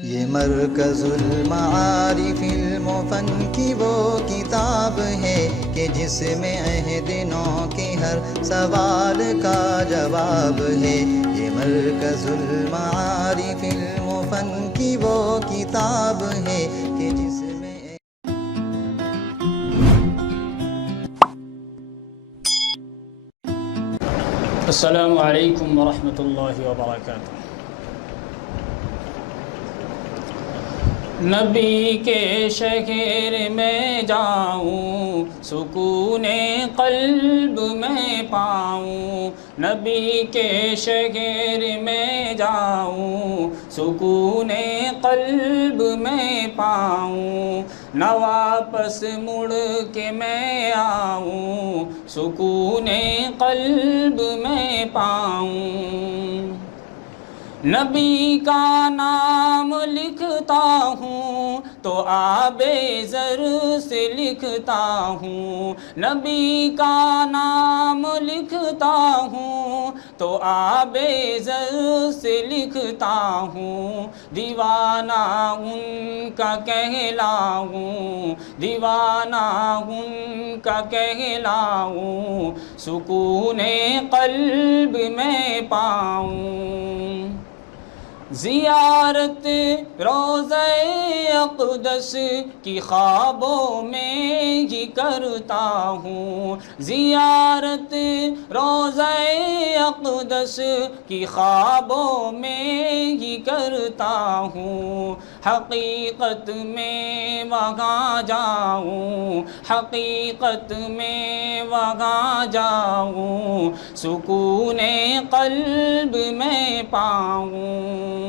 یہ مرکز المعارف المفن کی وہ کتاب ہے کہ جس میں عہد نو کے ہر سوال کا جواب ہے۔ یہ مرکز المعارف المفن کی وہ کتاب ہے کہ جس میں السلام علیکم ورحمۃ اللہ وبرکاتہ۔ نبی کے شہر میں جاؤں سکون قلب میں پاؤں، نبی کے شہر میں جاؤں سکون قلب میں پاؤں، نہ واپس مڑ کے میں آؤں سکون قلب میں پاؤں۔ نبی کا نام لکھتا ہوں تو آب زر سے لکھتا ہوں، نبی کا نام لکھتا ہوں تو آب زر سے لکھتا ہوں، دیوانہ ان کا کہلاؤں، دیوانہ ان کا کہلاؤں، سکون قلب میں پاؤں۔ زیارت روضہ اقدس کی خوابوں میں ہی کرتا ہوں، زیارت روضہ اقدس کی خوابوں میں ہی کرتا ہوں، حقیقت میں وہاں جاؤں، حقیقت میں وہاں جاؤں، سکون قلب میں پاؤں۔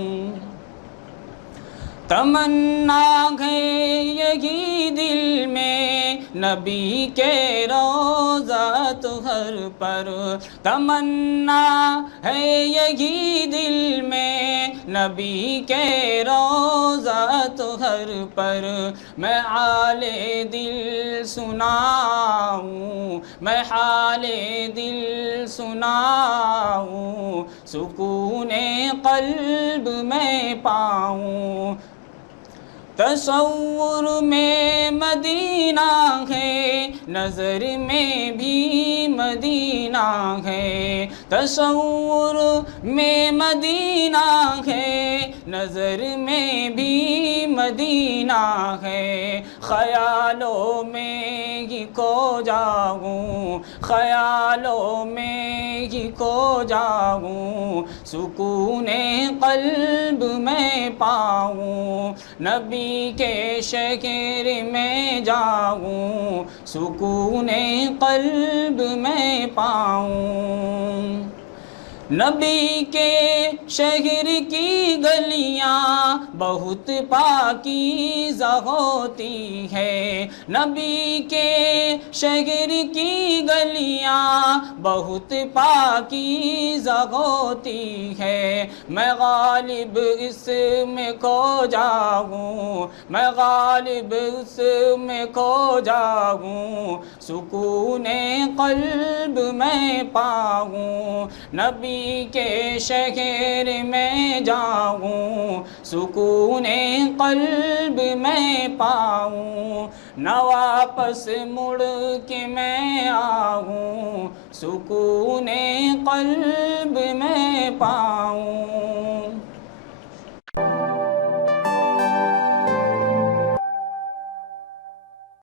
تمنا ہے یہی دل میں نبی کے روضہ طہر پر، تمنا ہے یہی دل میں نبی کے روضہ طہر پر، میں حال دل سناؤں، میں حال دل سناؤں، سکون قلب میں پاؤں۔ تصور میں مدینہ ہے نظر میں بھی مدینہ ہے، تصور میں مدینہ ہے نظر میں بھی مدینہ ہے، خیالوں میں ہی کھو جاؤں، خیالوں میں ہی کھو جاؤں، سکون قلب میں پاؤں، نبی کے شہر میں جاؤں سکون قلب میں پاؤں۔ نبی کے شہر کی گلیاں بہت پاکیزہ ہوتی ہے، نبی کے شہر کی گلیاں بہت پاکیزہ ہوتی ہے، میں غالب اس میں کھو جاؤں، میں غالب اس میں کھو جاؤں، سکون قلب میں پاؤں، نبی کے شہر میں جاؤں سکون قلب میں پاؤں، نہ واپس مڑ کے میں آؤں سکون قلب میں پاؤں۔